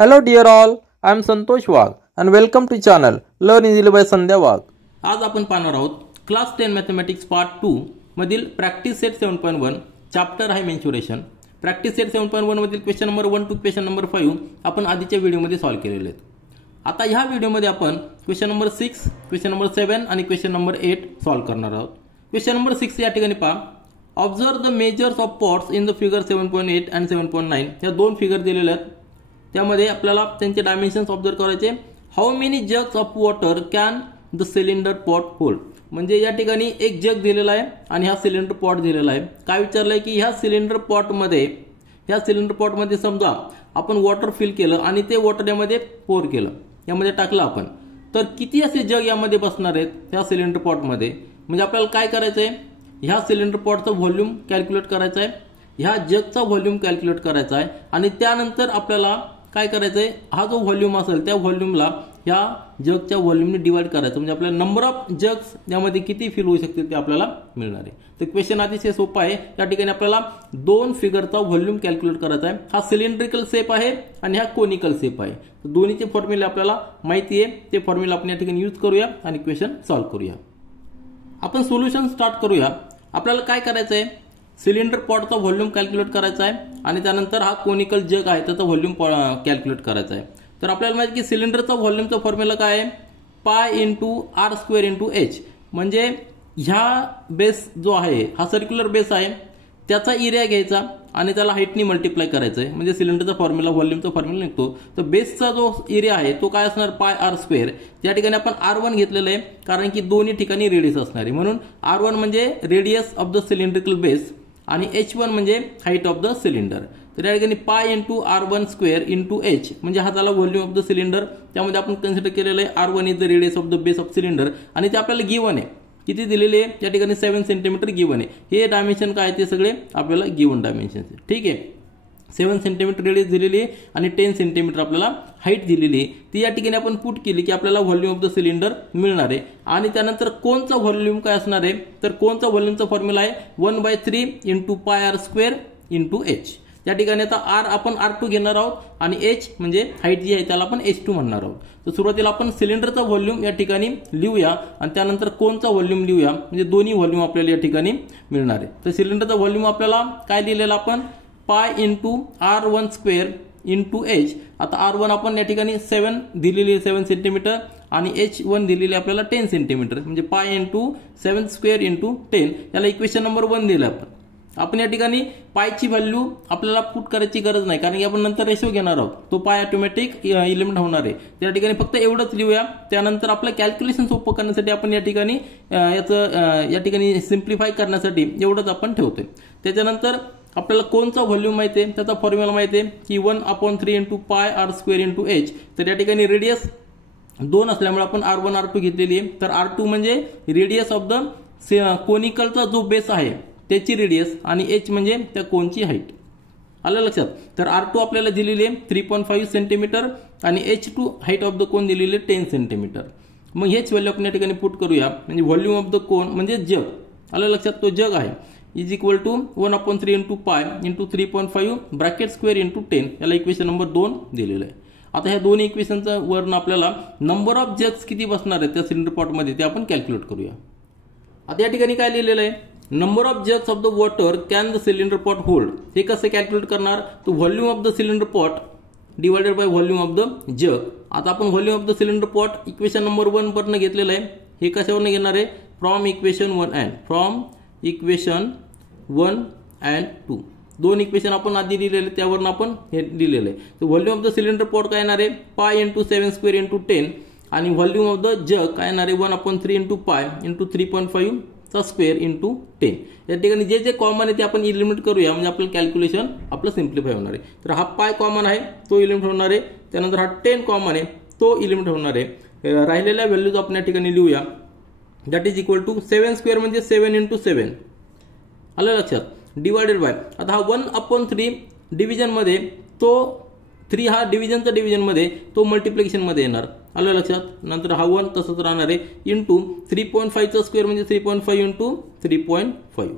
Hello dear all, I am Santosh Wagh and welcome to channel Learn Easily by Sandhya Wagh. आज आपण पाहणार आहोत class 10 mathematics part 2 मधील practice set 7.1 chapter आहे mensuration. Practice set 7.1 मधील question number 1 to question number 5 आपण आधीच्या व्हिडिओमध्ये सॉल्व्ह केलेले आहेत. आता ह्या व्हिडिओमध्ये आपण क्वेश्चन नंबर 6, क्वेश्चन नंबर 7 आणि क्वेश्चन नंबर 8 सॉल्व्ह करणार आहोत. क्वेश्चन नंबर 6 या ठिकाणी पहा, observe the measures of pots in the figure 7.8 and 7.9. या दोन फिगर दिलेल्या आहेत. त्यामध्ये आपल्याला त्यांचे डायमेन्शन्स ऑब्झर्व करायचे. How many jugs of water can the cylinder pot hold. म्हणजे या ठिकाणी एक जग दिलेला आहे आणि हा सिलेंडर पॉट दिलेला आहे. काय विचारलंय की ह्या सिलेंडर पॉटमध्ये समजा आपण वॉटर फिल केलं आणि ते वॉटर यामध्ये पोर केलं, यामध्ये टाकलं आपण, तर किती असे जग यामध्ये बसणार आहेत ह्या सिलेंडर पॉटमध्ये. म्हणजे आपल्याला काय करायचंय, ह्या सिलेंडर पॉटचं व्हॉल्यूम कॅल्क्युलेट करायचं आहे, ह्या जगचा व्हॉल्यूम कॅल्क्युलेट करायचा आहे आणि त्यानंतर आपल्याला काय करायचंय, हा जो व्हॉल्यूम असेल त्या व्हॉल्यूमला ह्या जगच्या व्हॉल्यूमने डिवाइड करायचं. म्हणजे आपल्याला नंबर ऑफ जग्स यामध्ये किती फिल होऊ शकतील ते आपल्याला मिळणार आहे. तर क्वेश्चन अतिशय सोपा आहे. या ठिकाणी आपल्याला दोन फिगरचा व्हॉल्यूम कॅल्क्युलेट करायचा आहे. हा सिलेंड्रिकल शेप आहे आणि हा कोनिकल शेप आहे. दोन्हीचे फॉर्म्युले आपल्याला माहिती आहे. ते फॉर्म्युला आपण या ठिकाणी यूज करूया आणि क्वेश्चन सॉल्व्ह करूया. आपण सोल्युशन स्टार्ट करूया. आपल्याला काय करायचं आहे, सिलेंडर पॉटचा व्हॉल्यूम कॅल्क्युलेट करायचा आहे आणि त्यानंतर हा कोनिकल जग आहे त्याचा व्हॉल्यूम कॅल्क्युलेट करायचा आहे. तर आपल्याला माहिती की सिलेंडरचा व्हॉल्यूमचा फॉर्म्युला काय आहे, pi into r square into H. म्हणजे ह्या बेस जो आहे हा सर्क्युलर बेस आहे, त्याचा एरिया घ्यायचा आणि त्याला हाईटनी मल्टिप्लाय करायचं आहे. म्हणजे सिलेंडरचा फॉर्म्युला व्हॉल्यूमचा फॉर्म्युला निघतो. तर बेसचा जो एरिया आहे तो काय असणार, पाय आर स्क्वेअर. त्या ठिकाणी आपण R1 घेतलेलं आहे कारण की दोन्ही ठिकाणी रेडियस असणार आहे, म्हणून R1 म्हणजे radius of the cylindrical base आणि H1 म्हणजे हाईट ऑफ द सिलेंडर. तर या ठिकाणी pi into R1 square into H म्हणजे हा झाला व्हॉल्यूम ऑफ द सिलेंडर. त्यामध्ये आपण कन्सिडर केलेलं आहे R1 is the radius of the base of cylinder आणि ते आपल्याला गिवन आहे. किती दिलेले आहे, या ठिकाणी 7 सेंटीमीटर गिवन आहे. हे डायमेन्शन काय ते सगळे आपल्याला गिवन डायमेन्शन. ठीक आहे, 7 सेंटीमीटर रेडियस दिलेली आहे आणि 10 सेंटीमीटर आपल्याला हाईट दिलेली आहे. ती या ठिकाणी आपण पुट केली की आपल्याला व्हॉल्यूम ऑफ द सिलेंडर मिळणार आहे. आणि त्यानंतर कोणचा व्हॉल्यूम काय असणार आहे, तर कोणचा व्हॉल्यूमचा फॉर्म्युला आहे 1/3 इंटू पाय आर स्क्वेअर इंटू एच. या ठिकाणी आता आर आपण R2 घेणार आहोत आणि एच म्हणजे हाईट जी आहे त्याला आपण H2 म्हणणार आहोत. तर सुरुवातीला आपण सिलेंडरचा व्हॉल्यूम या ठिकाणी लिहूया आणि त्यानंतर कोणचा व्हॉल्यूम लिहूया, म्हणजे दोन्ही व्हॉल्यूम आपल्याला या ठिकाणी मिळणार आहे. तर सिलेंडरचा व्हॉल्यूम आपल्याला काय लिहिलेला आपण, pi into R1 square into H. आता R1 आपण या ठिकाणी 7 दिलेली आहे 7 सेंटीमीटर आणि H1 दिलेली आपल्याला 10 सेंटीमीटर. म्हणजे पाय इंटू 7 स्क्वेअर इंटू 10. याला इक्वेशन नंबर 1 दिलं आपण या ठिकाणी पायची व्हॅल्यू आपल्याला पुट करायची गरज नाही कारण की आपण नंतर रेशो घेणार आहोत, तो पाय ऑटोमॅटिक एलिमेंट होणार आहे. त्या ठिकाणी फक्त एवढंच लिहूया. त्यानंतर आपलं कॅल्क्युलेशन सोपं करण्यासाठी आपण या ठिकाणी या ठिकाणी सिम्प्लिफाय करण्यासाठी एवढंच आपण ठेवतोय. त्याच्यानंतर आपल्याला कोणचा व्हॉल्यूम माहिती आहे, त्याचा फॉर्म्युला माहिती आहे की 1/3 इंटू पाय आर स्क्वेअर इंटू एच. तर या ठिकाणी रेडियस 2 असल्यामुळे आपण R1 R2 घेतलेली आहे. तर R2 म्हणजे रेडियस ऑफ द कोनिकलचा जो बेस आहे त्याची रेडियस आणि एच म्हणजे त्या कोनची हाईट. आलं लक्षात. तर R2 आपल्याला दिलेली आहे 3.5 सेंटीमीटर आणि H2 हाईट ऑफ द कोन दिलेली 10 सेंटीमीटर. मग हेच व्हॅल्यू आपण या ठिकाणी पुट करूया. म्हणजे व्हॉल्यूम ऑफ द कोन म्हणजे जग. आलं लक्षात, तो जग आहे is equal to 1/3 into pi into 3.5 bracket square into 10. याला इक्वेशन नंबर 2 दिलेलं आहे. आता ह्या दोन इक्वेशनचा वरून आपल्याला नंबर ऑफ जग्स किती बसणार आहेत त्या सिलेंडर पॉटमध्ये ते आपण कॅल्क्युलेट करूया. आता या ठिकाणी काय लिहिलेलं आहे, number of jugs of the water can the cylinder pot hold. हे कसं कॅल्क्युलेट करणार, तो volume of the cylinder pot divided by volume of the जग. आता आपण volume of the cylinder pot equation number 1 वरनं घेतलेलं आहे. हे कशावरनं घेणार आहे, फ्रॉम इक्वेशन 1 अँड 2. दोन इक्वेशन आपण आधी दिलेले त्यावरून आपण हे दिलेलं आहे. तर volume of the cylinder pot काय येणार आहे, पाय इंटू 7 स्क्वेअर इंटू 10 आणि व्हॉल्यूम ऑफ द जग काय येणार आहे 1/3 इंटू पाय इंटू 3.5 चा स्क्वेअर इंटू 10. या ठिकाणी जे जे कॉमन आहे ते आपण इलिमिनेट करूया म्हणजे आपलं कॅल्क्युलेशन आपलं सिम्प्लिफाय होणार आहे. तर हा पाय कॉमन आहे तो इलिमिनेट होणार आहे. त्यानंतर हा 10 कॉमन आहे तो इलिमिनेट होणार आहे. राहिलेल्या व्हॅल्यूज आपण या ठिकाणी लिहूया. That is equal to 7 square म्हणजे 7 इंटू 7. आलं लक्षात. डिवायडेड बाय आता हा 1/3 डिव्हिजनमध्ये तो 3 हा डिव्हिजनचा डिव्हिजनमध्ये तो मल्टिप्लिकेशनमध्ये येणार. आलं लक्षात. नंतर हा 1 तसंच राहणार आहे इंटू 3.5 चा स्क्वेअर म्हणजे 3.5 इंटू 3.5.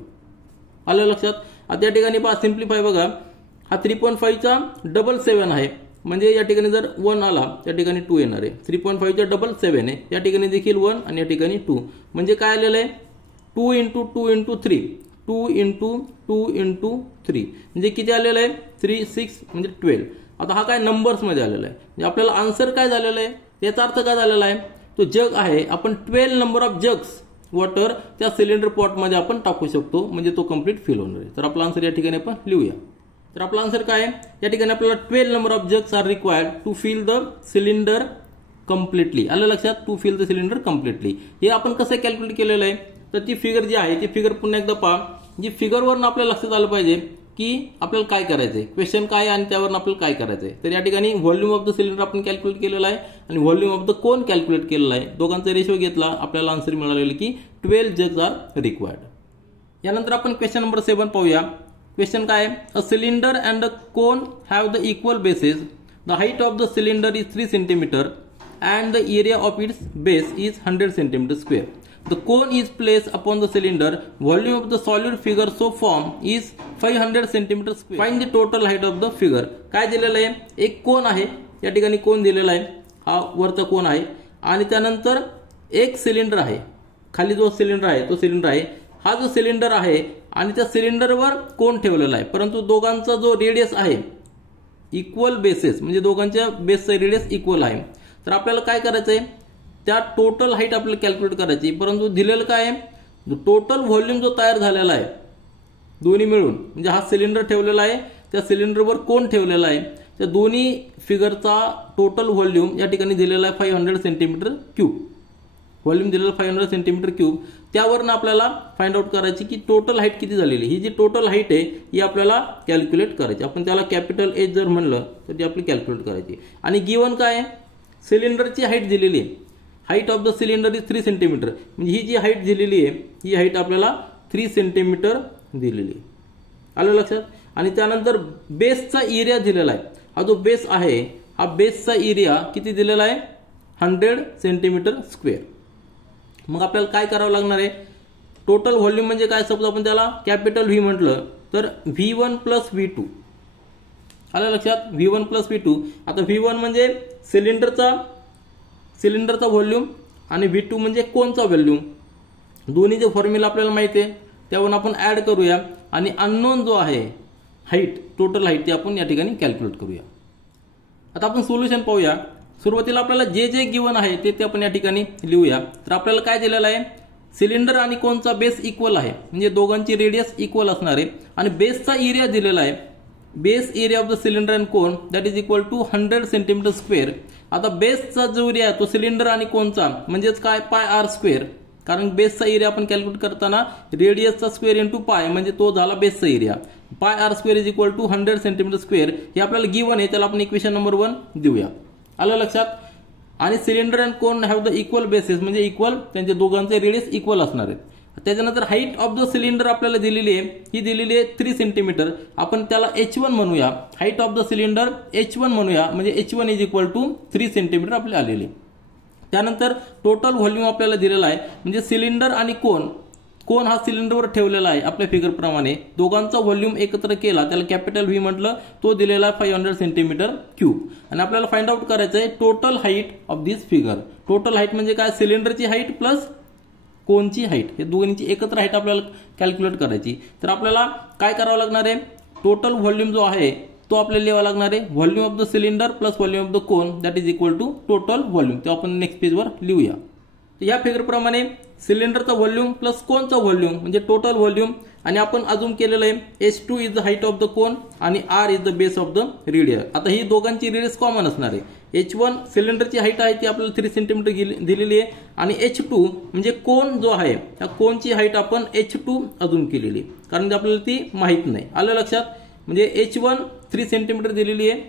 आलं लक्षात. आता या ठिकाणी पहा सिम्प्लिफाय बघा, हा 3.5 चा डबल 7 आहे म्हणजे या ठिकाणी जर 1 आला त्या ठिकाणी 2 येणार आहे. 3.5 च्या डबल 7 आहे. या ठिकाणी देखील 1 आणि या ठिकाणी 2 म्हणजे काय आलेलं आहे 2 × 2 × 3 2 × 2 × 3 म्हणजे किती आलेलं आहे 3 6 म्हणजे 12. आता हा काय नंबर्समध्ये आलेला आहे. म्हणजे आपल्याला आन्सर काय झालेला आहे याचा अर्थ काय झालेला आहे तो जग आहे आपण 12 नंबर ऑफ जग्स वॉटर त्या सिलेंडर पॉटमध्ये आपण टाकू शकतो म्हणजे तो कंप्लीट फिल होणार आहे. तर आपला आन्सर या ठिकाणी आपण लिहूया. तर आपला आन्सर काय आहे या ठिकाणी आपल्याला 12 number of jugs are required to fill the cylinder completely. आलं लक्षात to fill the cylinder completely. हे आपण कसं कॅल्क्युलेट केलेलं आहे तर ती फिगर जी आहे ती फिगर पुन्हा एकदा पहा. जी फिगरवरून आपल्याला लक्षात आलं पाहिजे की आपल्याला काय करायचंय क्वेश्चन काय आहे आणि त्यावरून आपल्याला काय करायचंय. तर या ठिकाणी व्हॉल्यूम ऑफ द सिलेंडर आपण कॅल्क्युलेट केलेला आहे आणि volume of the cone calculate केलेला आहे. दोघांचा रेशो घेतला आपल्याला आन्सर मिळालेलं की 12 जग्स आर रिक्वायर्ड. यानंतर आपण क्वेश्चन नंबर 7 पाहूया. क्वेश्चन काय आहे a cylinder and a cone have the equal bases. The height of the cylinder is 3 centimetre and the area of its base is 100 centimetre square. The cone is placed upon the cylinder. Volume of the solid figure so formed is 500 cm square. Find the total height of the figure. काय दिलेलं आहे एक कोन आहे या ठिकाणी कोन दिलेला आहे हा वरचा कोन आहे आणि त्यानंतर एक सिलेंडर आहे खाली जो सिलेंडर आहे तो सिलेंडर आहे. हा जो सिलेंडर आहे आणि त्या सिलेंडरवर कोन ठेवलेला आहे परंतु दोघांचा जो रेडियस आहे इक्वल बेसेस म्हणजे दोघांच्या बेसचा रेडियस इक्वल आहे. तर आपल्याला काय करायचं आहे त्या टोटल हाईट आपल्याला कॅल्क्युलेट करायची परंतु दिलेलं काय आहे टोटल व्हॉल्यूम जो तयार झालेला आहे दोन्ही मिळून म्हणजे हा सिलेंडर ठेवलेला आहे त्या सिलेंडरवर कोन ठेवलेला आहे त्या दोन्ही फिगरचा टोटल व्हॉल्यूम या ठिकाणी दिलेला आहे 500 सेंटीमीटर क्यूब. व्हॉल्यूम दिलेलं 500 सेंटीमीटर क्यूब. त्यावरून आपल्याला फाइंड आउट करायची की टोटल हाईट किती झालेली. ही जी टोटल हाईट आहे ही आपल्याला कॅल्क्युलेट करायची. आपण त्याला कॅपिटल एच जर म्हणलं तर ती आपली कॅल्क्युलेट करायची. आणि गिवन काय आहे सिलेंडरची हाईट दिलेली आहे. Height of the cylinder is 3 centimetre म्हणजे ही जी हाईट दिलेली आहे ही हाईट आपल्याला 3 सेंटीमीटर दिलेली आहे. आलं लक्षात. आणि त्यानंतर बेसचा एरिया दिलेला आहे. हा जो बेस आहे हा बेसचा एरिया किती दिलेला आहे 100 सेंटीमीटर स्क्वेअर. मग आपल्याला काय करावं लागणार आहे टोटल व्हॉल्यूम म्हणजे काय सपोज आपण त्याला कॅपिटल व्ही म्हटलं तर V1 + V2. आलं लक्षात V1 + V2. आता V1 म्हणजे सिलेंडरचा व्हॉल्यूम आणि V2 म्हणजे कोनचा व्हॉल्यूम. दोन्हीचे फॉर्म्युला आपल्याला माहिती आहे त्यावरून आपण ऍड करूया आणि अननोन जो आहे हाईट टोटल हाईट ते आपण या ठिकाणी कॅल्क्युलेट करूया. आता आपण सोल्युशन पाहूया. सुरुवातीला आपल्याला जे जे गिवन आहे ते आपण या ठिकाणी लिहूया. तर आपल्याला काय दिलेलं आहे सिलेंडर आणि कोनचा बेस इक्वल आहे म्हणजे दोघांची रेडियस इक्वल असणार आहे आणि बेसचा एरिया दिलेला आहे. Base area of the cylinder and cone that is equal to 100 centimetre square. आता बेसचा जो एरिया तो सिलेंडर आणि कोनचा म्हणजेच काय πr². कारण बेसचा एरिया आपण कॅल्क्युलेट करताना रेडियसचा स्क्वेअर इंटू पाय म्हणजे तो झाला बेसचा area. πr² is equal to 100 centimetre square. हे आपल्याला गिवन आहे त्याला आपण इक्वेशन नंबर 1 देऊया. आलं लक्षात. आणि cylinder and cone have the equal bases म्हणजे इक्वल त्यांचे दोघांचे रेडियस इक्वल असणार आहेत. त्याच्यानंतर हाईट ऑफ द सिलेंडर आपल्याला दिलेली आहे ही दिलेली आहे 3 सेंटीमीटर. आपण त्याला H1 म्हणूया. Height of the cylinder H1 म्हणूया म्हणजे H1 is equal to 3 centimetre आपल्याला आलेली. त्यानंतर टोटल व्हॉल्यूम आपल्याला दिलेला आहे म्हणजे सिलेंडर आणि कोन हा सिलेंडरवर ठेवलेला आहे आपल्या फिगर प्रमाणे. दोघांचा व्हॉल्यूम एकत्र केला त्याला कॅपिटल व्ही म्हटलं तो दिलेला आहे 500 सेंटीमीटर क्यूब. आणि आपल्याला फाइंड आउट करायचं आहे total height of this figure. Total height म्हणजे काय सिलेंडरची हाईट प्लस कोनची हाईट हे दोन्हीची एकत्र हाईट आपल्याला कॅल्क्युलेट करायची. तर आपल्याला काय करावं लागणार आहे टोटल व्हॉल्यूम जो आहे तो आपल्याला लिहावा लागणार आहे volume of the cylinder plus volume of the cone that is equal to total volume. तो आपण नेक्स्ट पेजवर लिहूया. या फिगर प्रमाणे सिलेंडरचा व्हॉल्यूम प्लस कोनचा व्हॉल्यूम म्हणजे टोटल व्हॉल्यूम आणि आपण अजून केलेलं आहे H2 is the height of the cone आणि R is the base of the radius. आता ही दोघांची रेडियस कॉमन असणार आहे. H1 सिलेंडरची हाईट आहे ती आपल्याला 3 सेंटीमीटर दिलेली आहे आणि H2 म्हणजे कोन जो आहे त्या कोनची हाईट आपण H2 अजून केलेली कारण आपल्याला ती माहित नाही. आलं लक्षात. म्हणजे H1 3 सेंटीमीटर दिलेली आहे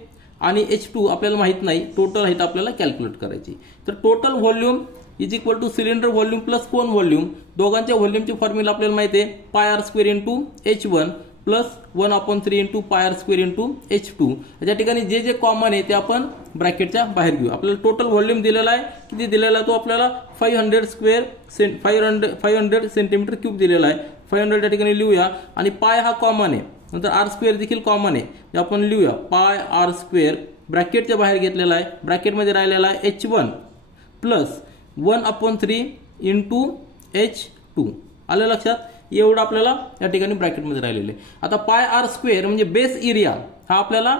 आणि H2 आपल्याला माहित नाही. टोटल हाईट आपल्याला कॅल्क्युलेट करायची. तर total volume is equal two cylinder volume plus cone volume. दोघांच्या व्हॉल्यूमची फॉर्म्युला आपल्याला माहिती आहे πr² into H1 plus 1/3 into πr² into H2. या ठिकाणी जे जे कॉमन आहे ते आपण ब्रॅकेटच्या बाहेर घेऊ. आपल्याला टोटल व्हॉल्यूम दिलेला आहे किती दिलेला आहे तो आपल्याला 500 सेंटीमीटर क्यूब दिलेला आहे. 500 या ठिकाणी लिहूया आणि पाय हा कॉमन आहे नंतर R² देखील कॉमन आहे आपण लिहूया πr² ब्रॅकेटच्या बाहेर घेतलेला आहे, ब्रॅकेटमध्ये राहिलेला आहे H1 प्लस 1/3 इंटू H2. आलं लक्षात? एवढं आपल्याला या ठिकाणी ब्रॅकेटमध्ये राहिलेलं आहे. आता पाय आर स्क्वेअर म्हणजे बेस एरिया हा आपल्याला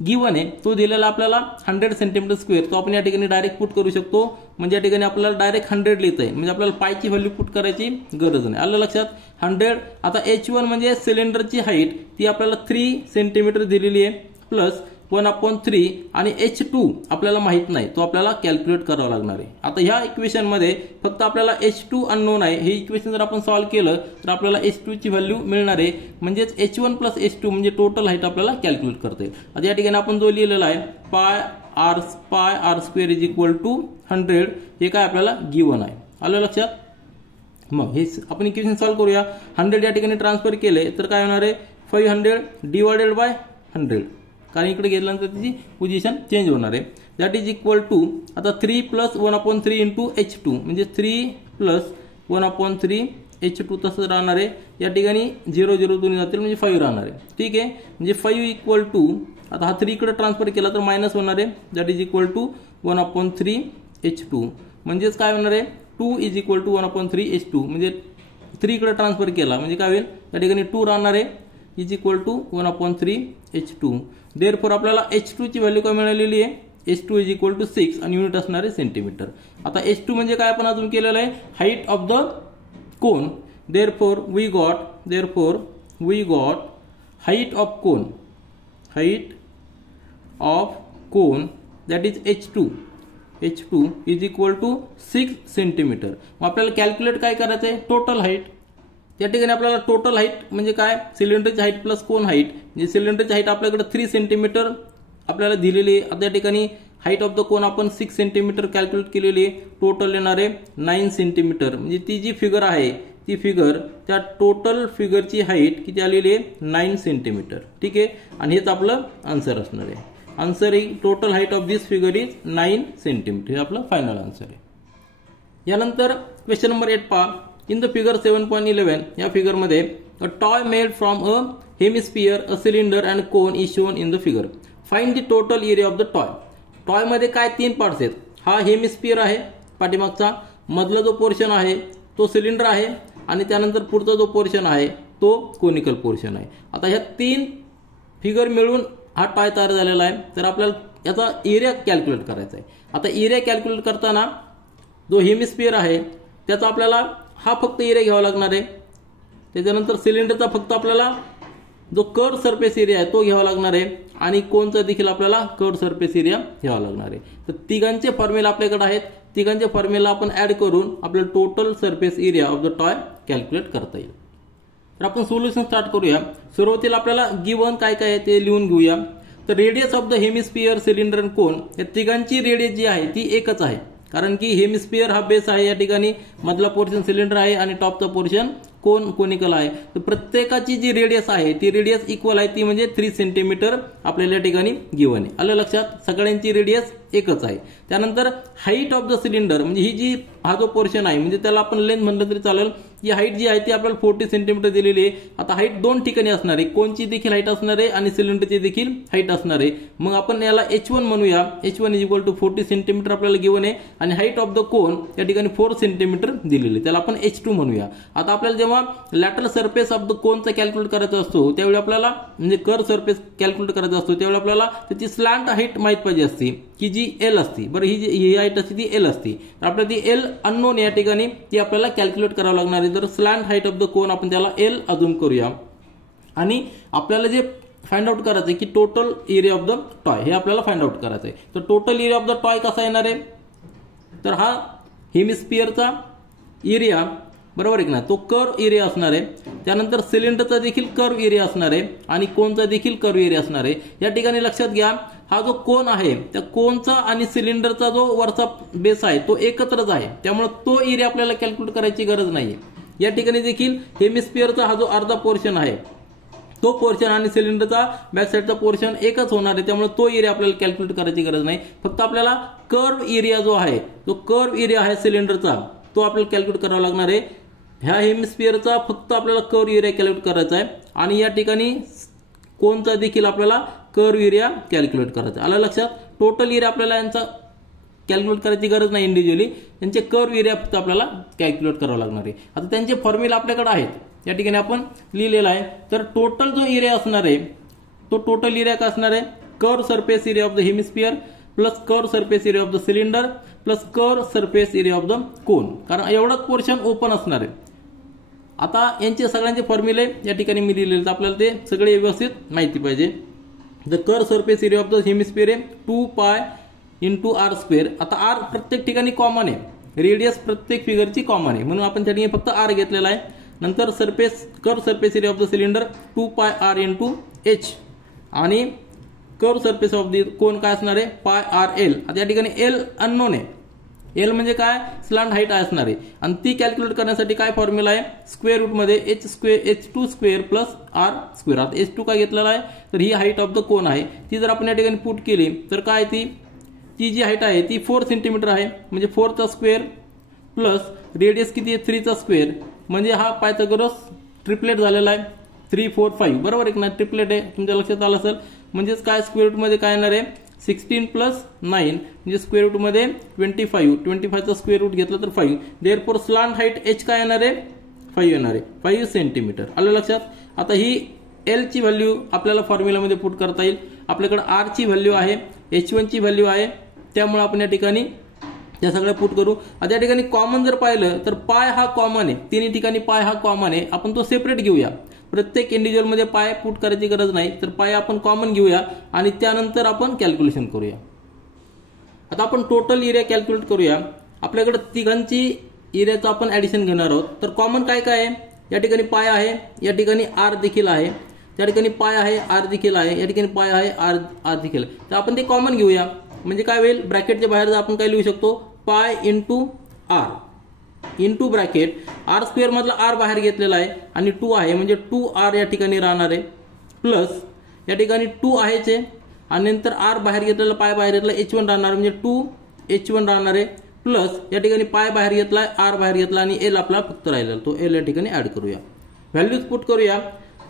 गिवन आहे, तो दिलेला आपल्याला 100 सेंटीमीटर स्क्वेअर. तो आपण या ठिकाणी डायरेक्ट पुट करू शकतो. म्हणजे या ठिकाणी आपल्याला डायरेक्ट 100 लिहिता येईल, म्हणजे आपल्याला पायची व्हॅल्यू पुट करायची गरज नाही. आलं लक्षात? 100. आता H1 म्हणजे सिलेंडरची हाईट ती आपल्याला 3 सेंटीमीटर दिलेली आहे प्लस 1/3 आणि H2 आपल्याला माहित नाही, तो आपल्याला कॅल्क्युलेट करावा लागणार आहे. आता ह्या इक्वेशन मध्ये फक्त आपल्याला H2 अननोन आहे. हे इक्वेशन जर आपण सॉल्व्ह केलं तर आपल्याला H2 ची व्हॅल्यू मिळणार आहे. म्हणजेच H1 प्लस H2 म्हणजे टोटल हाईट आपल्याला कॅल्क्युलेट करता येईल. आता या ठिकाणी आपण जो लिहिलेला आहे pi r square is equal to 100 हे काय आपल्याला गिवन आहे. आलं लक्षात? मग हे आपण इक्वेशन सॉल्व्ह करूया. 100 या ठिकाणी ट्रान्सफर केले तर काय होणार आहे 500 डिवायडेड बाय 100, कारण इकडे घेतल्यानंतर त्याची पोझिशन चेंज होणार आहे. दॅट इज इक्वल टू आता 3 प्लस 1/3 इंटू H2 म्हणजे 3 प्लस 1/3 H2 तसंच राहणार आहे. या ठिकाणी 0 0 दोन्ही जातील म्हणजे 5 राहणार आहे. ठीक आहे, म्हणजे 5 इक्वल टू आता हा 3 इकडे ट्रान्सफर केला तर मायनस होणार आहे. That is equal to 1/3 H2 म्हणजेच काय होणार आहे 2 इज इक्वल टू 1/3 H2 म्हणजे 3 इकडे ट्रान्सफर केला म्हणजे काय होईल या ठिकाणी 2 राहणार आहे is equal to 1/3 H2. Therefore आपल्याला H2 ची व्हॅल्यू काय मिळालेली आहे H2 इज इक्वल टू 6 आणि युनिट असणार आहे सेंटीमीटर. आता H2 म्हणजे काय आपण अजून केलेलं आहे height of the cone. Therefore we got height of cone that is H2 is equal to 6 centimetre. मग आपल्याला कॅल्क्युलेट काय करायचं आहे टोटल हाईट. या ठिकाणी आपल्याला टोटल हाईट म्हणजे काय सिलेंडरची हाईट प्लस कोन हाईट. म्हणजे सिलेंडरची हाईट आपल्याकडे 3 सेंटीमीटर आपल्याला दिलेली आहे. आता या ठिकाणी हाईट ऑफ द कोन आपण 6 सेंटीमीटर कॅल्क्युलेट केलेली आहे. टोटल येणार आहे 9 सेंटीमीटर. म्हणजे ती जी फिगर आहे ती फिगर त्या टोटल फिगरची हाईट किती आलेली आहे 9 सेंटीमीटर. ठीक आहे, आणि हेच आपलं आन्सर असणार आहे. Answer he total height of this figure is 9 centimetre. हे आपलं फायनल आन्सर आहे. यानंतर क्वेश्चन नंबर 8 पहा. इन द फिगर 7.11 या फिगर मध्ये a toy made from a hemisphere a cylinder and cone is shown in the figure. Find the total area of the toy. Toy मध्ये काय 3 parts आहेत. हा hemisphere आहे पाठीमागचा, मधला जो पोर्शन आहे तो सिलेंडर आहे आणि त्यानंतर पुढचा जो पोर्शन आहे तो कोनिकल पोर्शन आहे. आता ह्या 3 फिगर मिळून हा टॉय तयार झालेला आहे. तर आपल्याला याचा एरिया कॅल्क्युलेट करायचा आहे. आता एरिया कॅल्क्युलेट करताना जो हेमिस्फियर आहे त्याचा आपल्याला हा फक्त एरिया घ्यावा लागणार आहे. त्याच्यानंतर सिलेंडरचा फक्त आपल्याला जो कर्व सरफेस एरिया आहे तो घ्यावा लागणार आहे आणि कोनचा देखील आपल्याला कर्व सरफेस एरिया घ्यावा लागणार आहे. तर तिघांचे फॉर्म्युला आपल्याकडे आहेत. तिघांचे फॉर्म्युला आपण ऍड करून आपल्याला total surface area of the toy calculate करता येईल. तर आपण सोल्युशन स्टार्ट करूया. सुरुवातीला आपल्याला गिवन काय काय आहे ते लिहून घेऊया. तर radius of the hemisphere cylinder and cone या तिघांची रेडियस जी आहे ती एकच आहे, कारण की हेमिस्फियर हा बेस आहे. या ठिकाणी मधला पोर्शन सिलेंडर आहे आणि टॉपचा पोर्शन कोनिकल आहे. तर प्रत्येकाची जी रेडियस आहे ती रेडियस इक्वल आहे, ती म्हणजे 3 सेंटीमीटर आपल्याला या ठिकाणी गिवन आहे. आलं लक्षात? सगळ्यांची रेडियस एकच आहे. त्यानंतर हाईट ऑफ द सिलेंडर म्हणजे ही जी हा जो पोर्शन आहे म्हणजे त्याला आपण लेंथ म्हणलं तरी चालेल. ही हाईट जी आहे ती आपल्याला 40 सेंटीमीटर दिलेली आहे. आता हाईट 2 ठिकाणी असणार आहे, कोनची देखील हाईट असणार आहे आणि सिलेंडरची देखील हाईट असणार आहे. मग आपण याला H1 म्हणूया. H1 is equal to 40 centimetre आपल्याला गिवन आहे आणि हाईट ऑफ द कोन या ठिकाणी 4 सेंटीमीटर दिलेली आहे, त्याला आपण H2 म्हणूया. आता आपल्याला जेव्हा लॅटरल सरफेस ऑफ द कोनचा कॅल्क्युलेट करायचा असतो त्यावेळी आपल्याला म्हणजे कर्व सरफेस कॅल्क्युलेट करायचा असतो त्यावेळी आपल्याला त्याची स्लॅंट हाईट माहित पाहिजे असते की जी L असते. बरं, ही हाईट असते ती L असते. तर आपल्याला ती L अननोन या ठिकाणी ती आपल्याला कॅल्क्युलेट करावं लागणार आहे. तर स्लॅंट हाईट ऑफ द कोन आपण त्याला L अजून करूया आणि आपल्याला जे फाइंड आउट करायचं आहे की total area of the toy हे आपल्याला फाइंड आउट करायचं आहे. तर total area of the toy कसा येणार आहे तर हा हेमिस्फियरचा एरिया बरोबर आहे ना, तो कर्व एरिया असणार आहे. त्यानंतर सिलेंडरचा देखील कर्व एरिया असणार आहे आणि कोनचा देखील कर्व एरिया असणार आहे. या ठिकाणी लक्षात घ्या हा जो कोन आहे त्या कोनचा आणि सिलेंडरचा जो वरचा बेस आहे तो एकत्रच आहे, त्यामुळे तो एरिया आपल्याला कॅल्क्युलेट करायची गरज नाहीये. या ठिकाणी देखील हेमिस्फियरचा हा जो अर्धा पोर्शन आहे तो पोर्शन आणि सिलेंडरचा बॅक साईडचा पोर्शन एकच होणार आहे, त्यामुळे तो एरिया आपल्याला कॅल्क्युलेट करायची गरज नाही. फक्त आपल्याला कर्व एरिया जो आहे तो कर्व एरिया आहे सिलेंडरचा तो आपल्याला कॅल्क्युलेट करावा लागणार आहे. ह्या हेमिस्फियरचा फक्त आपल्याला कर्व एरिया कॅल्क्युलेट करायचा आहे आणि या ठिकाणी कोनचा देखील आपल्याला कर्व एरिया कॅल्क्युलेट करायचा. आलं लक्षात. टोटल एरिया आपल्याला यांचा कॅल्क्युलेट करायची गरज नाही इंडिव्हिज्युअली, त्यांचे कर्व एरिया फक्त आपल्याला कॅल्क्युलेट करावं लागणार आहे. आता त्यांचे फॉर्म्युला आपल्याकडे आहेत, या ठिकाणी आपण लिहिलेला आहे. तर टोटल जो एरिया असणार आहे तो टोटल एरिया काय असणार आहे, curve surface area of the hemisphere plus curve surface area of the cylinder plus curve surface area of the कोन, कारण एवढाच पोर्शन ओपन असणार आहे. आता यांचे सगळ्यांचे फॉर्म्युले या ठिकाणी मी लिहिलेले, तर आपल्याला ते सगळे व्यवस्थित माहिती पाहिजे. The curve surface area of the hemisphere आहे 2 पाय इंटू आर स्क्वेअर. आता आर प्रत्येक ठिकाणी कॉमन आहे, रेडियस प्रत्येक फिगरची कॉमन आहे, म्हणून आपण त्या ठिकाणी फक्त आर घेतलेला आहे. नंतर curve surface area of the cylinder 2 pi r into h आणि curve surface of the cone काय असणार आहे पाय आर एल. आता या ठिकाणी एल अननोन आहे, एल म्हणजे काय स्लांट हाईट असणार आहे, आणि ती कॅल्क्युलेट करण्यासाठी काय फॉर्म्युला आहे स्क्वेअर रूट मध्ये h2 square plus R square. आता h2 काय घेतलेला आहे, तर ही हाईट ऑफ द कोन आहे, ती जर आपण या ठिकाणी पुट केली तर काय ती जी हाईट आहे ती 4 सेंटीमीटर आहे, म्हणजे 4 चा स्क्वेअर प्लस रेडियस किती आहे 3 चा स्क्वेअर, म्हणजे हा पायथागोरस ट्रिपलेट झालेला आहे 3 4 5 बरोबर एक ना, ट्रिपलेट आहे तुमच्या लक्षात आलं असेल. म्हणजेच काय स्क्वेअर रूट मध्ये काय येणार आहे 16 प्लस 9 म्हणजे स्क्वेअर रूट मध्ये 25 चा स्क्वेअर रूट घेतला तर 5. देअरफॉर स्लांट हाईट एच काय येणार आहे 5 येणार आहे, 5 सेंटीमीटर. आलं लक्षात. आता ही एल ची व्हॅल्यू आपल्याला फॉर्म्युलामध्ये पुट करता येईल. आपल्याकडे आर ची व्हॅल्यू आहे, h1 ची व्हॅल्यू आहे, त्यामुळे आपण या ठिकाणी त्या सगळ्या पुट करू. आता या ठिकाणी कॉमन जर पाहिलं तर पाय हा कॉमन आहे, तिन्ही ठिकाणी पाय हा कॉमन आहे, आपण तो सेपरेट घेऊया. प्रत्येक इंडिव्हिज्युअल मध्ये पाय पुट करायची गरज नाही, तर पाय आपण कॉमन घेऊया आणि त्यानंतर आपण कॅल्क्युलेशन करूया. आता आपण टोटल एरिया कॅल्क्युलेट करूया. आपल्याकडे तिघांची एरियाचं आपण ऍडिशन घेणार आहोत. तर कॉमन काय काय आहे, या ठिकाणी पाय आहे, या ठिकाणी आर देखील आहे, त्या ठिकाणी पाय आहे आर देखील आहे, या ठिकाणी पाय आहे आर देखील. तर आपण ते कॉमन घेऊया, म्हणजे काय होईल ब्रॅकेटच्या बाहेर आपण काय लिहू शकतो pi into r into bracket r square मधला आर बाहेर घेतलेला आहे आणि 2 आहे, म्हणजे 2r या ठिकाणी राहणार आहे प्लस या ठिकाणी 2 आहेच आहे आणि नंतर आर बाहेर घेतलेला पाय बाहेर घेतला h1 राहणार, म्हणजे 2h1 राहणार आहे प्लस या ठिकाणी पाय बाहेर घेतलाय आर बाहेर घेतला आणि एल आपला फक्त राहिलेला, तो एल या ठिकाणी ऍड करूया. व्हॅल्यूज पुट करूया.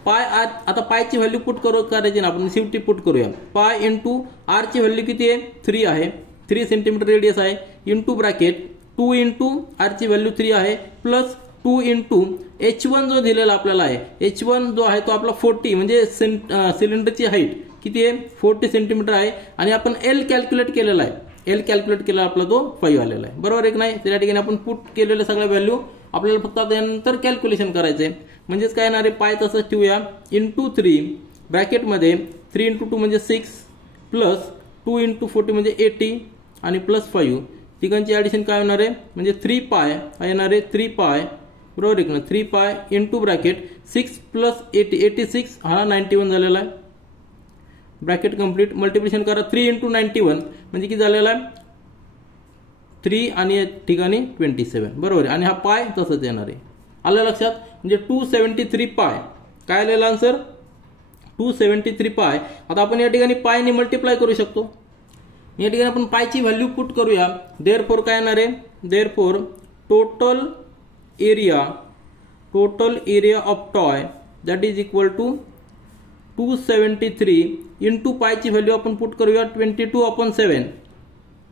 पाय आता पायची व्हॅल्यू पुट करायची ना आपण, शेवटी पुट करूया. पाय इंटू आर ची व्हॅल्यू किती आहे 3 आहे, 3 सेंटीमीटर रेडियस आहे, इंटू ब्रॅकेट 2 इंटू आर ची व्हॅल्यू 3 आहे प्लस 2 इंटू h1 जो दिलेला आपल्याला आहे, h1 जो आहे तो आपला 40 म्हणजे सिलेंडरची हाईट किती आहे 40 सेंटीमीटर आहे आणि आपण एल कॅल्क्युलेट केलेला आहे, एल कॅल्क्युलेट केला आपला तो 5 आलेला आहे बरोबर एक नाही. त्या ठिकाणी आपण पुट केलेल्या सगळ्या व्हॅल्यू आपल्याला फक्त त्यानंतर कॅल्क्युलेशन करायचंय. म्हणजेच काय येणार आहे पाय तसंच ठेवूया इंटू 3 ब्रॅकेटमध्ये 3 इंटू 2 म्हणजे 6 प्लस 2 इंटू 40 म्हणजे 80 आणि प्लस 5. तिघांची ऍडिशन काय होणार आहे म्हणजे 3 पाय येणार आहे 3 पाय बरोबर एक ना, 3 पाय इंटू ब्रॅकेट 6 प्लस 80 86 हा 91 झालेला आहे. Bracket complete. मल्टिप्लिकेशन करा 3 इंटू 91 म्हणजे किती झालेला आहे 3 आणि या ठिकाणी 27 बरोबर आहे आणि हा पाय तसंच येणार आहे. आलं लक्षात. म्हणजे 273 पाय काय आलेला आन्सर 273 पाय. आता आपण या ठिकाणी पायने मल्टिप्लाय करू शकतो. या ठिकाणी आपण पायची व्हॅल्यू पुट करूया. देअरफॉर काय येणार आहे therefore total area of toy that is equal to 273 into पायची व्हॅल्यू आपण पुट करूया 22/7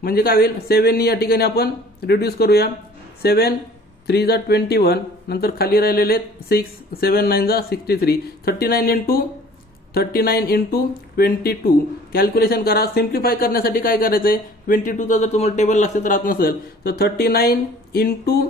म्हणजे काय होईल 7 या ठिकाणी आपण रिड्यूस करूया. 7 3 जा 21 नंतर खाली राहिलेले 6 7 9 जा 63 39 इंटू 22 कॅल्क्युलेशन करा. सिम्प्लिफाय करण्यासाठी काय करायचंय 22चा जर तुम्हाला टेबल लक्षात राहत नसेल तर 39 इंटू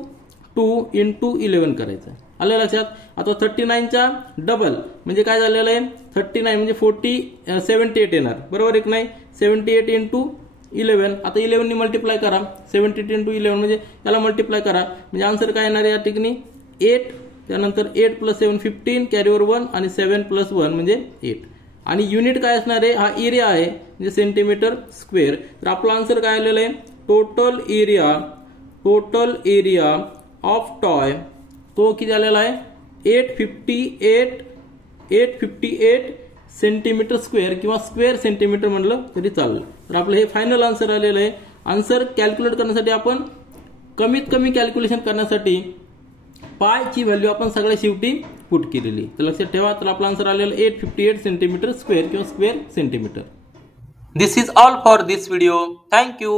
2 इंटू 11 करायचं. आलं लक्षात. आता 39चा डबल म्हणजे काय झालेलं आहे 39 म्हणजे 78 येणार बरोबर एक नाही. 78 इंटू 11 आता 11 ने मल्टिप्लाय करा 78 इंटू 11 म्हणजे याला मल्टिप्लाय करा म्हणजे आन्सर काय येणार आहे या ठिकाणी 8. त्यानंतर 8 प्लस 7 15 कॅरी ओव्हर 1 आणि 7 प्लस 1 म्हणजे 8 आणि युनिट काय असणार आहे हा एरिया आहे म्हणजे सेंटीमीटर स्क्वेअर. तर आपला आन्सर काय आलेला आहे टोटल एरिया ऑफ टॉय तो किती आलेला आहे 858 सेंटीमीटर स्क्वेअर किंवा स्क्वेअर सेंटीमीटर म्हणलं तरी चालेल. तर आपलं हे फायनल आन्सर आलेलं आहे. आन्सर कॅल्क्युलेट करण्यासाठी आपण कमीत कमी कॅल्क्युलेशन करण्यासाठी पायची व्हॅल्यू आपण सगळ्या शेवटी पुट केलेली. तर लक्षात ठेवा, तर आपला आन्सर आलेला 858 सेंटीमीटर स्क्वेअर किंवा square centimetre. This is all for this video. Thank you.